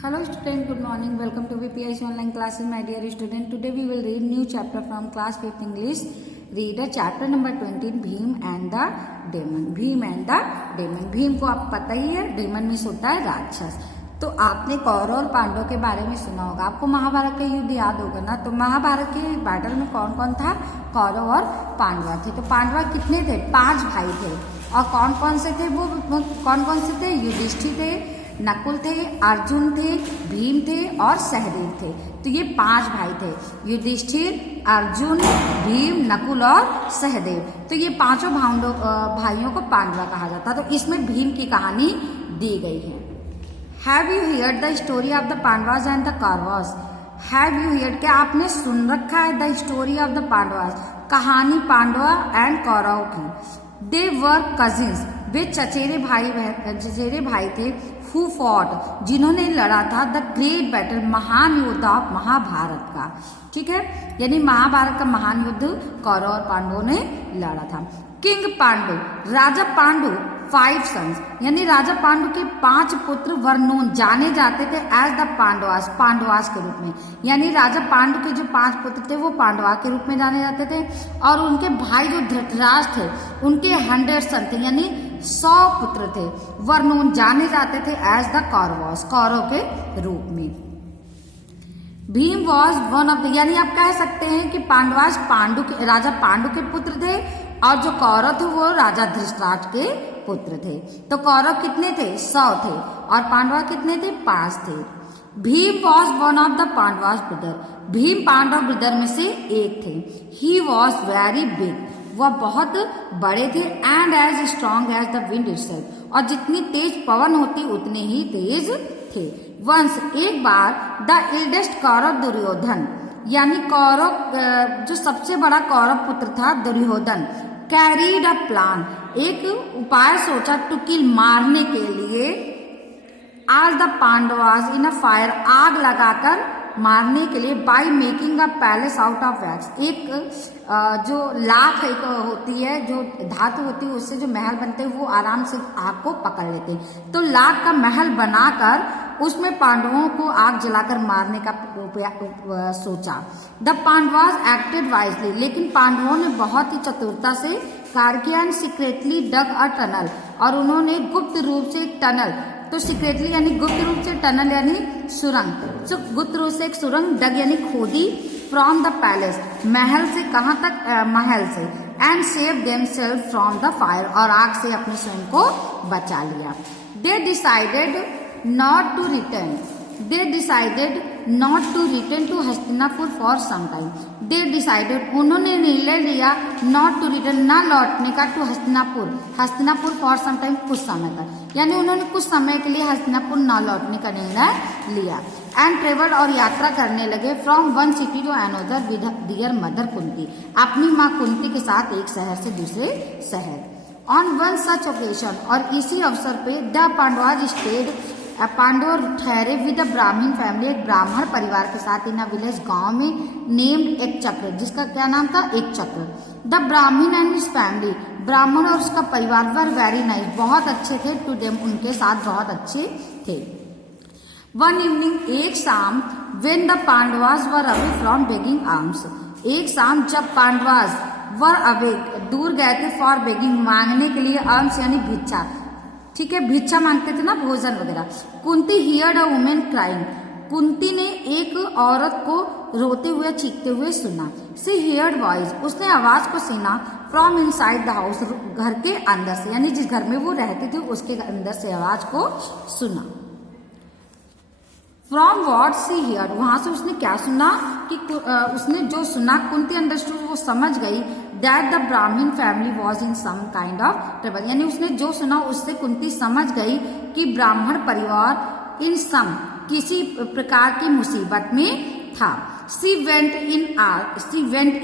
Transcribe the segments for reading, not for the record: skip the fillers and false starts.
Hello student, good morning. Welcome to VPIC online classes, my dear student. Today we will read new chapter from class 5th English. Read chapter number 20, Bhim and the Demon. Bhim and the Demon. Bhim को आप पता ही है, demon means होता है राक्षस। तो आपने कौरव और पांडव के बारे में सुना होगा, आपको महाभारत का युद्ध याद होगा ना। तो महाभारत के बैटल में कौन कौन था? कौरव और पांडव थे। तो पांडव कितने थे? 5 भाई थे। और कौन कौन से थे? वो कौन कौन से थे? युधिष्ठिर थे, नकुल थे, अर्जुन थे, भीम थे और सहदेव थे। तो ये 5 भाई थे, युधिष्ठिर, अर्जुन, भीम, नकुल और सहदेव। तो ये पांचों भाइयों को पांडव कहा जाता। तो इसमें भीम की कहानी दी गई है। Have you heard the story of the Pandavas and the Kauravas? Have you heard, क्या आपने सुन रखा है? The story of the Pandavas, कहानी पांडव एंड कौरव की। दे वर कजिन्स, वे चचेरे भाई थे। हु फॉट, जिन्होंने लड़ा था द ग्रेट बैटल, महान युद्ध ऑफ महाभारत का। ठीक है, यानी महाभारत का महान युद्ध कौरव और पांडवों ने लड़ा था। किंग पांडु, राजा पांडु, 5 सन्स, यानी राजा पांडु के 5 पुत्र वर नोन, जाने जाते थे एज द पांडवास, पांडवास के रूप में। यानी राजा पांडु के जो 5 पुत्र थे वो पांडवा के रूप में जाने जाते थे। और उनके भाई जो धृतराष्ट्र थे, उनके 100 सन थे, यानी 100 पुत्र थे। वर नोन, जाने जाते थे एज द कौरवास, कौरव के रूप में। Bhim was one of the, यानी आप कह सकते हैं कि पांडवास राजा पांडु के पुत्र थे, और जो कौरव थे वो राजा धृतराष्ट्र के पुत्र थे। तो कौरव कितने थे? 100 थे, और पांडव कितने थे? 5 थे। Bhim was one of the Pandavas brother, Bhim Pandava brother में से एक थे। ही वॉज वेरी बिग, वह बहुत बड़े थे। And as strong as the wind itself, और जितनी तेज पवन होती उतने ही तेज थे। वंस, एक बार, द एल्डेस्ट कौरव दुर्योधन, यानी कौरव जो सबसे बड़ा कौरव पुत्र था दुर्योधन, कैरीड अ प्लान, एक उपाय सोचा, टू किल, मारने के लिए, all the Pandavas in a fire, आग लगाकर मारने के लिए, by making a palace out of wax, एक जो लाख एक होती है, जो धातु होती है, उससे जो महल बनते हैं वो आराम से आग को पकड़ लेते हैं। तो लाख का महल बनाकर उसमें पांडवों को आग जलाकर मारने का सोचा। द पांडवास एक्टेड वाइजली, लेकिन पांडवों ने बहुत ही चतुरता से कार्य किया। And secretly dug a tunnel, और उन्होंने गुप्त रूप से एक टनल, तो सीक्रेटली यानी गुप्त रूप से, टनल यानी सुरंग, तो गुप्त रूप से एक सुरंग, डग यानी खोदी, फ्रॉम द पैलेस, महल से, कहाँ तक? महल से। And save themselves from the fire, और आग से अपने स्वयं को बचा लिया। They decided not to return, they decided not to return to Hastinapur for some time, they decided, उन्होंने निर्णय लिया, not to return, ना लौटने का, to Hastinapur for some time, कुछ समय तक, यानी उन्होंने कुछ समय के लिए हस्तिनापुर ना लौटने का निर्णय लिया। एंड ट्रेवल, और यात्रा करने लगे, from one city to another with dear mother Kunti, अपनी माँ कुंती के साथ एक शहर से दूसरे शहर। ऑन वन सच ओकेशन, और इसी अवसर पे द पांडवाज स्टेड, पांडव ठहरे विद ब्राह्मण फैमिली, एक ब्राह्मण परिवार के साथ, इन विलेज, गांव में, नेम्ड एक चक्र, जिसका क्या नाम था? एक चक्र। द ब्राह्मण एंड हिज फैमिली, ब्राह्मण और उसका परिवार, वर वेरी नाइस, बहुत अच्छे थे, टू देम, उनके साथ बहुत अच्छे थे। वन इवनिंग, एक शाम, when the Pandavas were away from begging arms, एक शाम जब पांडवास वर अवे, दूर गए थे, फॉर बेगिंग, मांगने के लिए, आर्म्स यानी भिक्षा, ठीक है, भिक्षा मांगते थे ना, भोजन वगैरह। Kunti heard a women crying, Kunti ने एक औरत को रोते हुए, चीखते हुए सुना। सी हियर्ड वॉइस, उसने आवाज को सुना, फ्रॉम इनसाइड द हाउस, घर के अंदर से, यानी जिस घर में वो रहते थे उसके अंदर से आवाज को सुना। फ्रॉम वॉट सी हियर्ड, वहां से उसने क्या सुना? कि उसने जो सुना, कुंती अंडरस्टूड, वो समझ गई, that the Brahmin family was in some kind of trouble, यानी उसने जो सुना उससे कुंती समझ गई कि ब्राह्मण परिवार इन सम, किसी प्रकार की मुसीबत में था। सी वेंट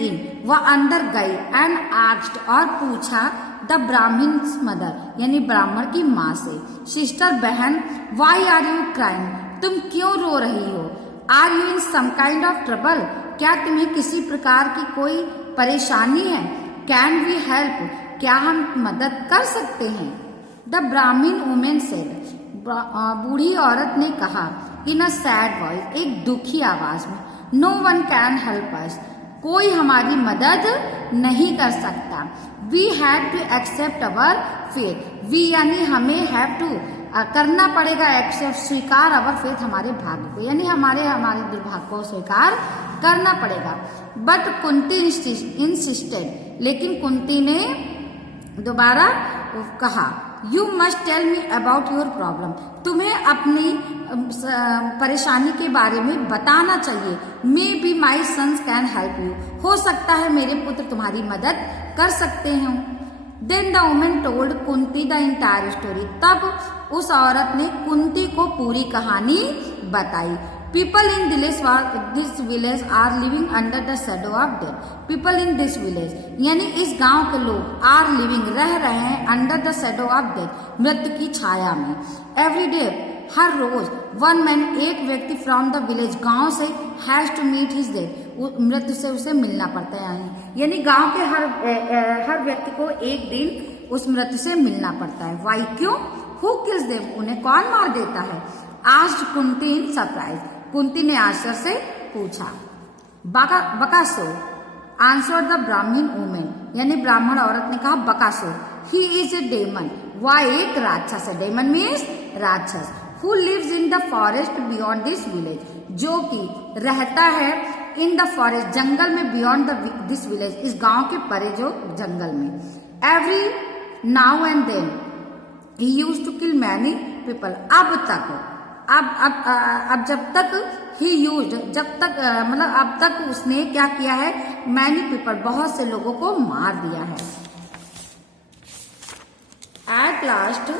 इन, वह अंदर गई, एंड आस्क्ड, और पूछा, द ब्राह्मण मदर, यानी ब्राह्मण की माँ से, सिस्टर, बहन, वाई आर यू क्राइंग, तुम क्यों रो रही हो? Are you in some kind of trouble, क्या तुम्हें किसी प्रकार की कोई परेशानी है? कैन वी हेल्प, क्या हम मदद कर सकते हैं? द ब्राह्मण वुमेन सेड, बूढ़ी औरत ने कहा, इन अ सैड वॉइस, एक दुखी आवाज में, no one can help us, कोई हमारी मदद नहीं कर सकता। We have to accept our faith, we यानी हमें हैव टू करना पड़ेगा, एक्सेप्ट स्वीकार अवर फेथ, हमारे भाग्य को, यानी हमारे दुर्भाग्य को स्वीकार करना पड़ेगा। बट कुंती इंसिस्टेड, लेकिन कुंती ने दोबारा कहा, you must tell me about your problem, तुम्हें अपनी परेशानी के बारे में बताना चाहिए। Maybe my sons can help you, हो सकता है मेरे पुत्र तुम्हारी मदद कर सकते हैं। Then the woman told Kunti the entire story, तब उस औरत ने कुंती को पूरी कहानी बताई। People in this village are living under the shadow of death, people in this village यानी इस गांव के लोग आर लिविंग रह रहे हैं under the shadow of death, मृत्यु की छाया में। एवरी डे, हर रोज, वन मैन, एक व्यक्ति फ्रॉम द विलेज, गांव से, has to meet his death, मृत्यु से उसे मिलना पड़ता है, यानी गांव के हर व्यक्ति को एक दिन उस मृत्यु से मिलना पड़ता है। वाई, क्यों? हु किल्स देम, उन्हें कौन मार देता है? Asked Kunti in surprise, Kunti ने आश्चर्य से पूछा। Bakasur answered the Brahmin women, यानी ब्राह्मण औरत ने कहा, Bakasur, he is a demon, वह एक राक्षस है। डेमन मीन्स राक्षस। Who lives in the forest beyond this village, जो कि रहता है इन द फॉरेस्ट, जंगल में, बियॉन्ड दिस विलेज, इस गांव के परे जो जंगल में। Every now and then he used to kill many people, अब जब तक ही यूज्ड, जब तक मतलब अब तक उसने क्या किया है, मैनी पीपल, बहुत से लोगों को मार दिया है। एट लास्ट,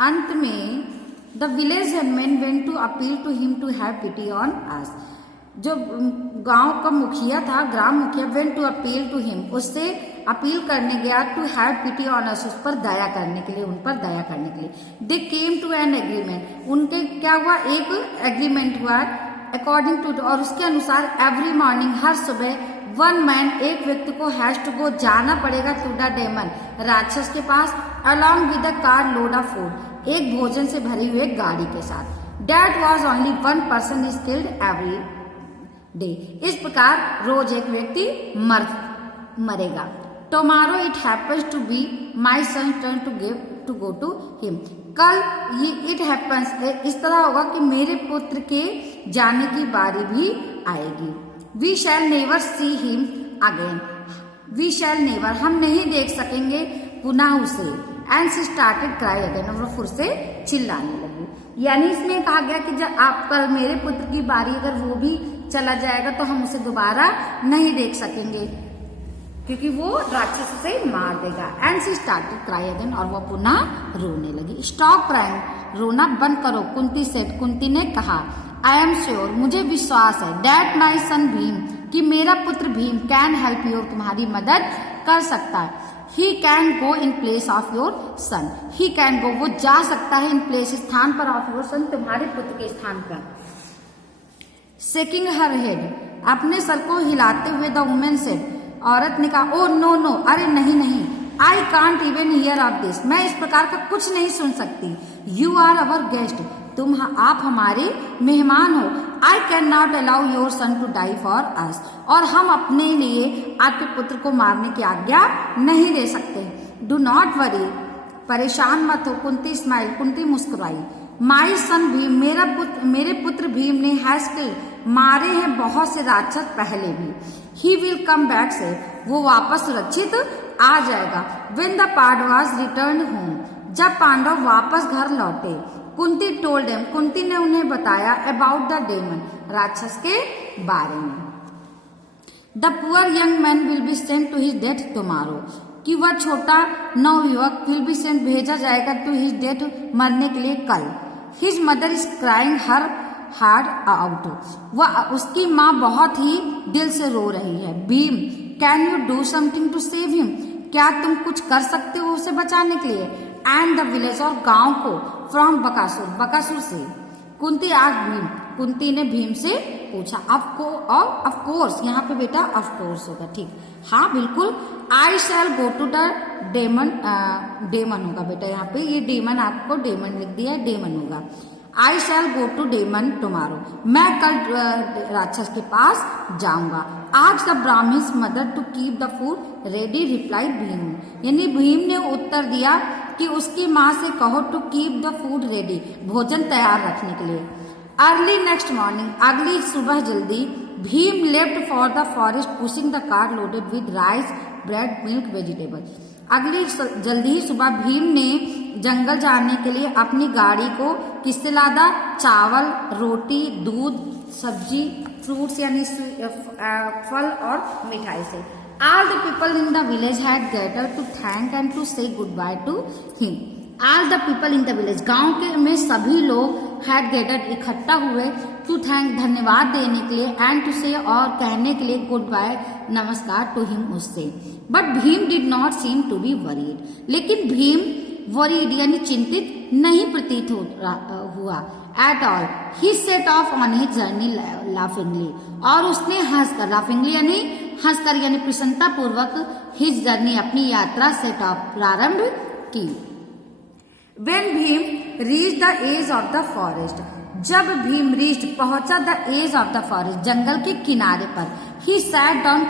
अंत में, the village headman went to appeal to him to have pity on us, जो गांव का मुखिया था, ग्राम मुखिया, went to appeal to him, उससे अपील करने गया, to have pity on us, उस पर दया करने के लिए, उन पर दया करने के लिए। दे केम टू एन एग्रीमेंट, उनके क्या हुआ, एक एग्रीमेंट हुआ, अकॉर्डिंग टू, और उसके अनुसार एवरी मॉर्निंग, हर सुबह, वन मैन, एक व्यक्ति को, हैज टू गो, जाना पड़ेगा, टू द डेमन, राक्षस के पास, along with a car load of food, एक भोजन से भरी हुई एक गाड़ी के साथ। That was only one person is killed every day, इस प्रकार रोज एक व्यक्ति मरेगा। Tomorrow it happens to be my son turn to go to him, कल ये इट हैपन्स, इस तरह होगा कि मेरे पुत्र के जाने की बारी भी आएगी। We shall never see him again, we shall never, हम नहीं देख सकेंगे पुनः उसे। And she started cry again, और फिर से चिल्लाने लगी। यानी इसमें कहा गया कि जब आप कल मेरे पुत्र की बारी, अगर वो भी चला जाएगा तो हम उसे दोबारा नहीं देख सकेंगे, क्योंकि वो राक्षस से मार देगा। And she started cry again, और वो पुनः रोने लगी। स्टॉप क्राइंग, रोना बंद करो, कुंती सेड, कुंती ने कहा। आई एम श्योर, मुझे विश्वास है, डैट माई सन भीम, कि मेरा पुत्र भीम, कैन हेल्प यू, तुम्हारी मदद कर सकता है। He can go in place of your son, he can go, वो जा सकता है, इन प्लेस, स्थान पर, ऑफ योर सन, तुम्हारे पुत्र के स्थान पर। शेकिंग हर हेड, अपने सर को हिलाते हुए, द वुमेन सेड, औरत ने कहा, ओ नो नो, अरे नहीं नहीं, I can't even here of this, मैं इस प्रकार का कुछ नहीं सुन सकती। यू आर अवर गेस्ट, आप हमारे मेहमान हो। I can not allow your son to die for us, और हम अपने लिए आपके पुत्र को मारने की आज्ञा नहीं दे सकते। डू नॉट वरी, परेशान मत हो। कुंती स्माइल, कुंती मुस्कुराई। माई सन भीम, मेरे पुत्र भीम ने हैज किल्ड, मारे हैं बहुत से राक्षस पहले भी। ही विल कम बैक से, वो वापस सुरक्षित आ जाएगा। When the Pandavas return home, जब पांडव वापस घर लौटे। कुंती टोल्ड देम, कुंती ने उन्हें बताया, अबाउट द डेमन, राक्षस के बारे में। The poor young man will be sent to his death tomorrow, कि वह छोटा नवयुवक विल बी सेंट, भेजा जाएगा, टू हिज डेथ, मरने के लिए कल। His mother is crying her heart out, वह, उसकी माँ बहुत ही दिल से रो रही है। Bhim, can you do something to save him, क्या तुम कुछ कर सकते हो उसे बचाने के लिए। एंड द विलेज, और गांव को, फ्रॉम बकासुर, बकासुर से। कुंती आस्क्ड भीम, कुंती ने भीम से पूछा। ऑफ कोर्स, यहाँ पे बेटा ऑफ कोर्स होगा, ठीक, हाँ बिल्कुल। I shall go to the demon, demon होगा बेटा, यहाँ पे ये डेमन, आपको डेमन लिख दिया है, डेमन होगा। I shall go to demon tomorrow, मैं कल राक्षस के पास जाऊंगा। Asked the brahman's mother to keep the food ready, replied Bhim, यानी भीम ने उत्तर दिया कि उसकी माँ से कहो to keep the food ready, भोजन तैयार रखने के लिए। अर्ली नेक्स्ट मॉर्निंग, अगली सुबह जल्दी, Bhim left for the forest pushing the car loaded with rice, bread, milk, vegetable. अगली जल्दी ही सुबह भीम ने जंगल जाने के लिए अपनी गाड़ी को किससे लादा? चावल, रोटी, दूध, सब्जी, फ्रूट्स यानी फल और मिठाई से। All the people in the village had gathered to thank and to say goodbye to him. All the people in the village, गांव के में सभी लोग had gathered इकट्ठा हुए to thank धन्यवाद देने के लिए and to say और कहने के लिए goodbye नमस्कार to him उससे। But Bhim did not seem to be worried. लेकिन भीम worried यानी चिंतित नहीं प्रतीत हुआ at all. He set off on his journey laughingly. और उसने हंसकर, laughingly यानी हंसकर यानी प्रसन्नता पूर्वक his journey अपनी यात्रा set off प्रारंभ की। When Bhim reached the edge of the forest, जब भीम reached पहुंचा the edge of the forest जंगल के किनारे पर, he sat down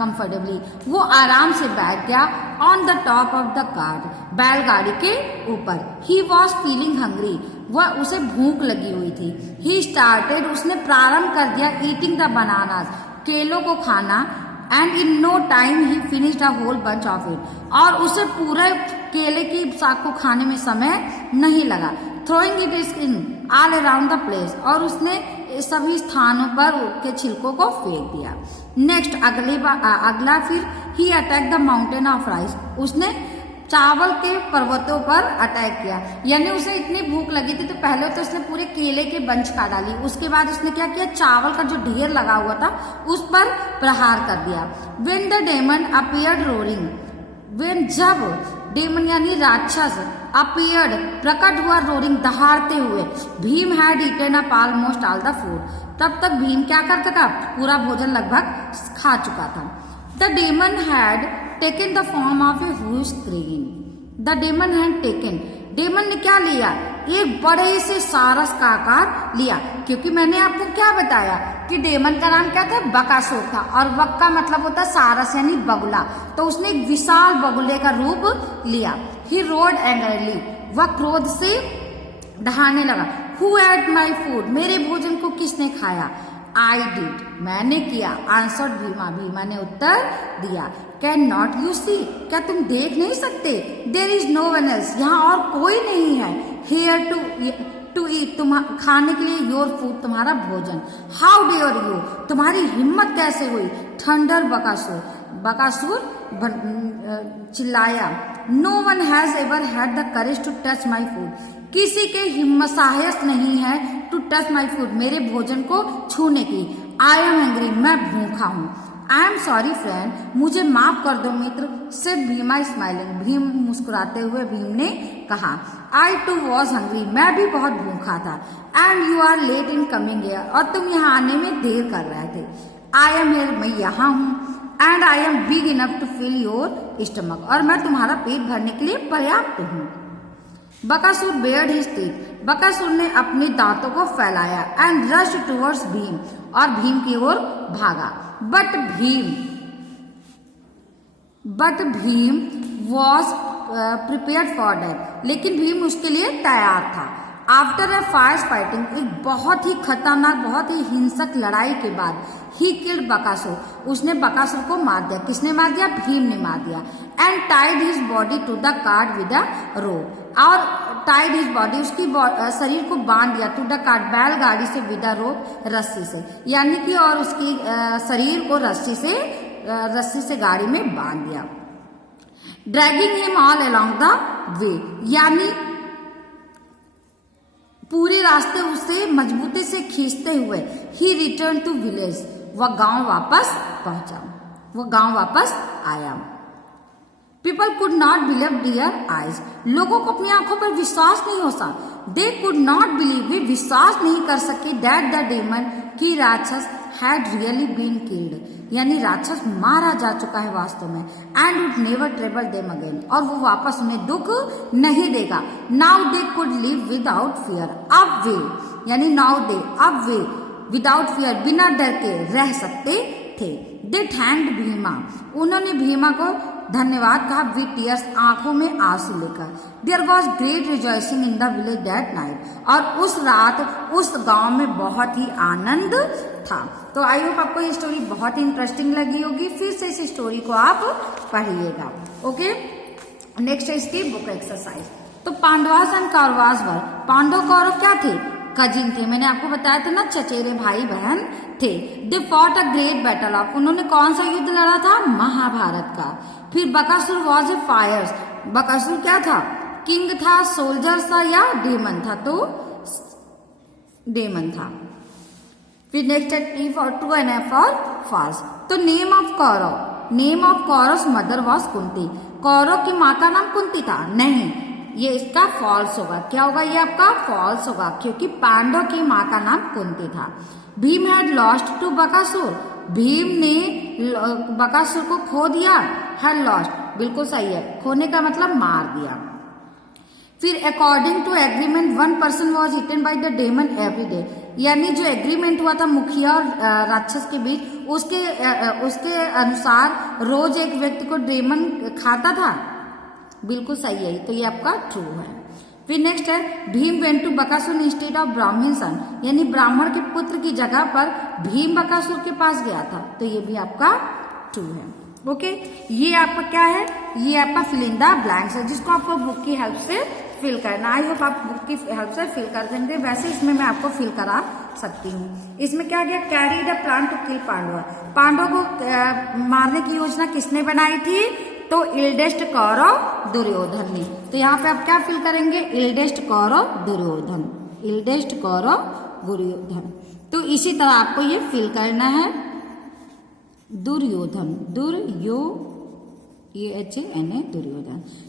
comfortably, वो आराम से बैठ गया on the top of the cart, बैलगाड़ी के ऊपर। He was feeling hungry, वह उसे भूख लगी हुई थी। He started, उसने प्रारंभ कर दिया eating the bananas, केलों को खाना। And in no time he finished a whole bunch of it, और उसे पूरे केले की साग को खाने में समय नहीं लगा। Throwing it in all around the place, और उसने सभी स्थानों पर के छिलकों को फेंक दिया। नेक्स्ट अगला फिर he attacked the mountain of rice, उसने चावल के पर्वतों पर अटैक किया, यानी उसे इतनी भूख लगी थी तो पहले तो उसने पूरे केले के बंच खा डाली, उसके बाद उसने क्या किया, चावल का जो ढेर लगा हुआ था उस पर प्रहार कर दिया। When the demon appeared roaring, when जब डेमन यानी राक्षस appeared प्रकट हुआ roaring दहाड़ते हुए, Bhim had eaten up almost all the food, तब तक भीम क्या करता था, पूरा भोजन लगभग खा चुका था। The demon had taken the form of a huge crane. The demon had taken, demon ने क्या लिया, एक बड़े से सारस का आकार लिया, क्योंकि मैंने आपको क्या बताया कि डेमन का नाम क्या था, बकासुर था, और वक का मतलब होता है सारस यानी बगुला, तो उसने एक विशाल बगुले का रूप लिया। He roared angrily, वह क्रोध से दहाड़ने लगा। Who ate my food, मेरे भोजन को किसने खाया? I did, मैंने किया। आंसर्ड भीमा, भीमा ने उत्तर दिया। कैन नॉट यू सी, क्या तुम देख नहीं सकते? There is no one else, यहाँ और कोई नहीं है। हेयर टू ईट, तुम खाने के लिए, योर फूड तुम्हारा भोजन। हाउ डेयर यू, तुम्हारी हिम्मत कैसे हुई? थंडर बकासुर, बकासुर चिल्लाया। No one has ever had the courage to touch my food, किसी के हिम्मत साहस नहीं है टू टच माई फूड, मेरे भोजन को छूने की। आई एम एंग्री, मैं भूखा हूँ। आई एम सॉरी फ्रेंड, मुझे माफ कर दो मित्र। सेड भीमा स्माइलिंग, भीम मुस्कुराते हुए भीम ने कहा। आई टू वॉज हंग्री, मैं भी बहुत भूखा था। And you are late in coming here, और तुम यहाँ आने में देर कर रहे थे। आई एम हियर, मैं यहाँ हूँ। And I am big enough to fill your stomach, और मैं तुम्हारा पेट भरने के लिए पर्याप्त हूँ। Bakasur bared his teeth, Bakasur ने अपने दांतों को फैलाया। एंड रश टूवर्ड्स भीम, और भीम की ओर भागा। But Bhim was prepared for death, लेकिन भीम उसके लिए तैयार था। आफ्टर ए फायर्स फाइटिंग, एक बहुत ही खतरनाक, बहुत ही हिंसक लड़ाई के बाद, ही किल्ड बकासुर, उसने बकासुर को मार दिया। किसने मार दिया? भीम ने मार दिया। And tied his body to the cart with a rope, और टाइड हिज बॉडी, उसकी शरीर को बांध दिया, टू द कार्ट, बैलगाड़ी से, विद अ रोप, रस्सी से, यानी कि और उसकी शरीर को रस्सी से गाड़ी में बांध दिया। Dragging him all along the way, यानी पूरे रास्ते उसे मजबूती से खींचते हुए, ही रिटर्न टू विलेज, वह गांव वापस पहुंचा, वह गांव वापस आया। People could not believe their eyes, लोगों को अपनी आंखों पर विश्वास नहीं हो सका। दे कुड नॉट बिलीव, वे विश्वास नहीं कर सके दैट द डेमन, की राक्षस हैड रियली बीन किल्ड, यानी राक्षस मारा जा चुका है वास्तव में, and would never trouble them again, और वो वापस उन्हें दुख नहीं देगा। Now they could live without fear, अब वे यानी नाउ दे अब वे विदाउट फियर बिना डर के रह सकते थे। दे थैंक्ड भीमा, उन्होंने भीमा को धन्यवाद कहा विद टीयर्स, आंखों में आंसू लेकर। There was great rejoicing in the village that night, और उस रात उस गांव में बहुत ही आनंद था। तो आई होप आपको ये स्टोरी बहुत ही इंटरेस्टिंग लगी होगी। फिर से इस स्टोरी को आप पढ़िएगा। ओके, नेक्स्ट है इसकी बुक एक्सरसाइज। तो पांडवास एंड कौरवास वर, पांडव कौरव क्या थे? कजिन थे। मैंने आपको बताया था ना, चचेरे भाई बहन थे। They fought a great battle of, उन्होंने कौन सा युद्ध लड़ा था? महाभारत का। फिर Bakasur was a fierce, Bakasur क्या था? किंग था, सोल्जर्स था या डेमन था? तो डेमन था। फिर नेक्स्ट है T for two and F for fast. तो name of Kaurav, name of Kaurav mother was Kunti, Kaurav की माँ का नाम कुंती था? नहीं, ये इसका फॉल्स होगा। क्या होगा? ये आपका फॉल्स होगा, क्योंकि पांडव की माँ का नाम कुंती था। Bhim had lost to Bakasur, Bhim ने बकासुर को खो दिया। हैड लॉस्ट, बिल्कुल सही है, खोने का मतलब मार दिया। फिर according to agreement one person was eaten by the demon every day, यानी जो एग्रीमेंट हुआ था मुखिया और राक्षस के बीच, उसके अनुसार रोज एक व्यक्ति को डेमन खाता था। बिल्कुल सही है, तो ये आपका ट्रू है। फिर नेक्स्ट है Bhim went to Bakasur instead of brahmin son, यानी ब्राह्मण के पुत्र की जगह पर भीम बकासुर के पास गया था, तो ये भी आपका ट्रू है। ओके, ये आपका क्या है? ये आपका फिल इन द ब्लैंक्स है, जिसको आपको बुक की हेल्प से फिल करना। आई होप आप बुक की हेल्प से फिल कर देंगे। वैसे इसमें मैं आपको फिल करा सकती हूँ। इसमें क्या गया? Carry the plan to kill Pandav, Pandav को मारने की योजना किसने बनाई थी? तो इल्डेस्ट कौरव दुर्योधन ने। तो यहाँ पे आप क्या फिल करेंगे? इल्डेस्ट कौरव दुर्योधन, इल्डेस्ट कौरव दुर्योधन। तो इसी तरह आपको ये फिल करना है, दुर्योधन, दुर्योधन।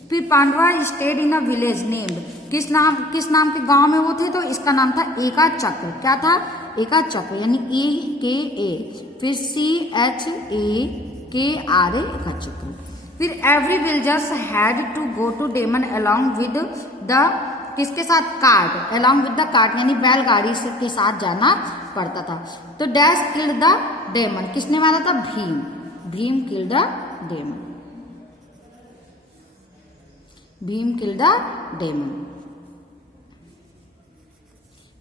फिर Pandava stayed in a village named, किस नाम के गांव में वो थे? तो इसका नाम था एका चक्र। क्या था? एका चक्र, यानी EKA, फिर CHAKRA, एका चक्र। फिर every villagers had to go to demon along with the, किसके साथ? Cart, along with the cart, यानी बैलगाड़ी के साथ जाना पड़ता था। तो डैश किल्ड द डेमन, किसने मारा था? Bhim, Bhim killed the demon, Bhim killed the demon.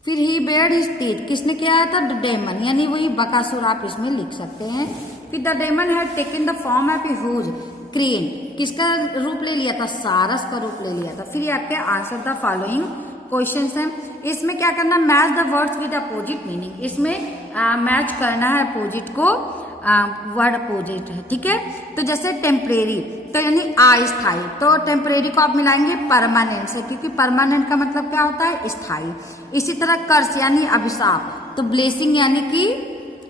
फिर ही बेयर्ड हिज टीथ, किसने किया था? द डेमन, यानी वही बकासुर आप इसमें लिख सकते हैं। फिर the demon had taken the form of a huge crane, किसका रूप ले लिया था? सारस का रूप ले लिया था। फिर ये आपके आंसर द फॉलोइंग क्वेश्चंस हैं। इसमें क्या करना? Match the words with opposite meaning, इसमें मैच करना है अपोजिट को, वर्ड अपोजिट है, ठीक है। तो जैसे टेम्परेरी, तो यानी अस्थायी, तो टेम्परेरी को आप मिलाएंगे परमानेंट से, क्योंकि परमानेंट का मतलब क्या होता है? स्थायी। इसी तरह कर्स यानी अभिशाप, तो ब्लेसिंग यानी कि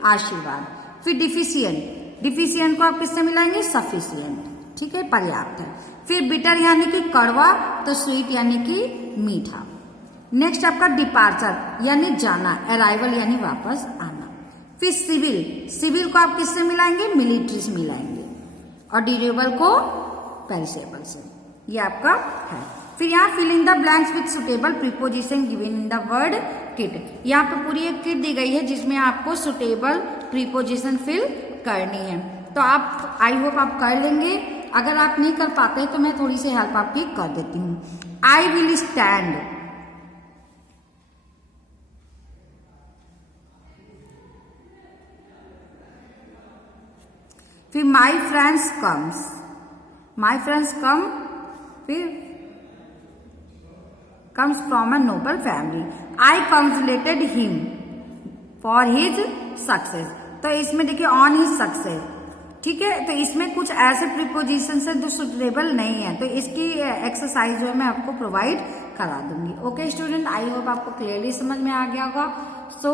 आशीर्वाद। फिर डिफिशियंट, डिफिशियंट को आप किससे मिलाएंगे? सफिशियंट, ठीक है, पर्याप्त है। फिर बिटर यानी कि कड़वा, तो स्वीट यानी कि मीठा। नेक्स्ट आपका डिपार्चर यानी जाना, अराइवल यानी वापस आना। फिर सिविल, सिविल को आप किससे मिलाएंगे? मिलिट्री से मिलाएंगे, और ड्यूरेबल को पेरिसेबल से। ये आपका है। फिर यहाँ fill in the blanks with suitable preposition given in the word kit. यहाँ पे पूरी एक किट दी गई है जिसमें आपको सुटेबल प्रीपोजिशन फिल करनी है। तो आप आई होप आप कर लेंगे। अगर आप नहीं कर पाते तो मैं थोड़ी सी हेल्प आपकी कर देती हूँ। आई विल स्टैंड, फिर my friends comes, my friends come, फिर comes from a noble family. I congratulated him for his success, तो इसमें देखिए ऑन हिज सक्सेस, ठीक है। तो इसमें कुछ ऐसे प्रीपोजिशन है जो सुटेबल नहीं है, तो इसकी एक्सरसाइज जो है मैं आपको प्रोवाइड करा दूंगी। ओके स्टूडेंट, आई होप आपको क्लियरली समझ में आ गया होगा। So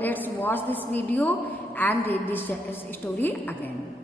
let's watch this video and read this story again.